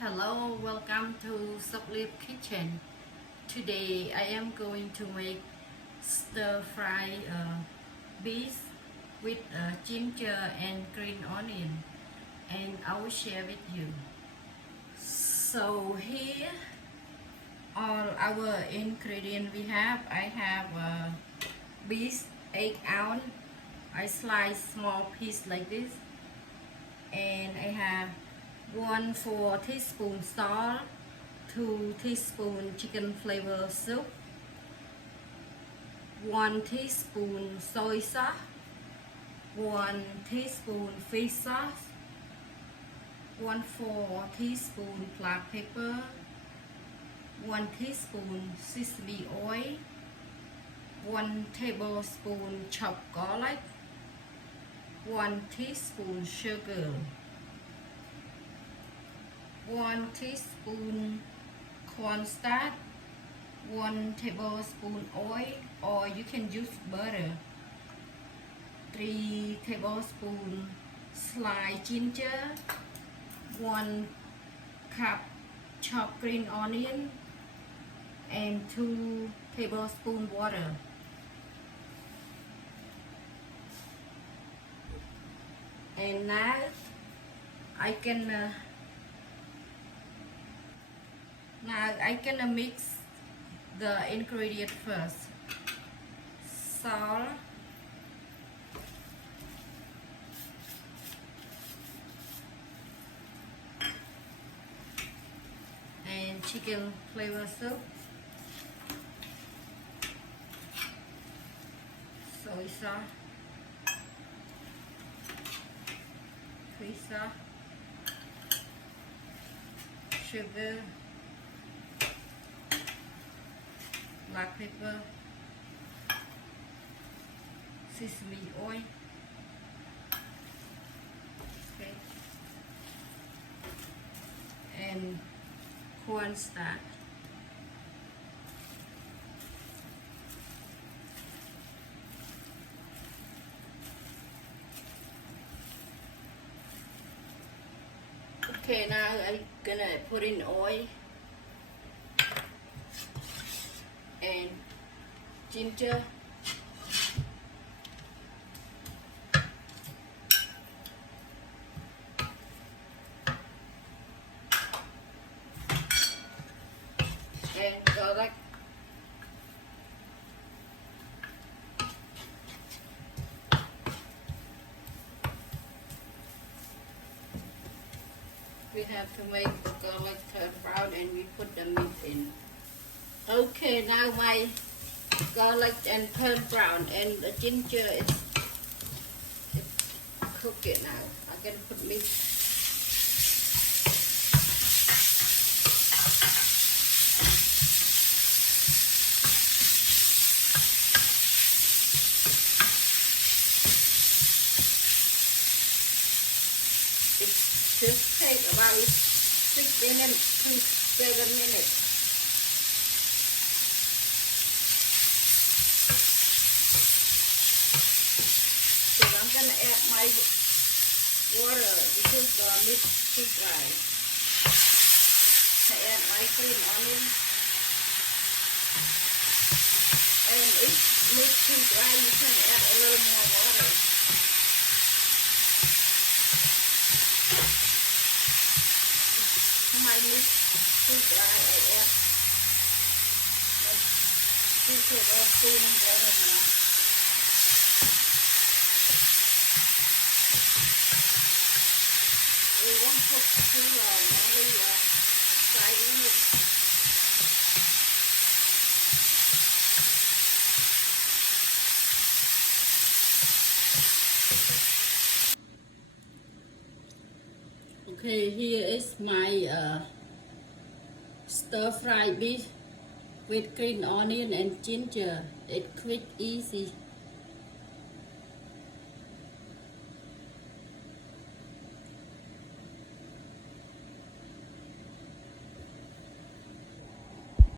Hello, welcome to Sublip Kitchen. Today I am going to make stir fry beef with ginger and green onion, and I will share with you. So here all our ingredients we have. I have beef 8 ounce. I slice small piece like this, and I have 1/4 teaspoon salt, 2 teaspoon chicken flavor soup, 1 teaspoon soy sauce, 1 teaspoon fish sauce, 1/4 teaspoon black pepper, 1 teaspoon sesame oil, 1 tablespoon chopped garlic, 1 teaspoon sugar, 1 teaspoon cornstarch, 1 tablespoon oil, or you can use butter, 3 tablespoon sliced ginger, 1 cup chopped green onion, and 2 tablespoon water. And now I can mix the ingredient first. Salt, and chicken flavor soup, soy sauce, fish sauce, sugar, black pepper, sesame oil, okay, and cornstarch. Okay, now I'm gonna put in oil and ginger, and garlic, we have to make the garlic turn brown and we put the meat in. Okay, now my garlic and turn brown and the ginger is cooked it now. I'm gonna put meat. It just takes about 6 minutes to 7 minutes. I'm gonna add my water because the meat is too dry. I add my green onion, and if meat too dry, you can add a little more water. If my meat too dry, I add like 2 tablespoons water now. We won't cook too long, only 5 minutes. Okay, here is my stir fry beef with green onion and ginger. It's quick, easy.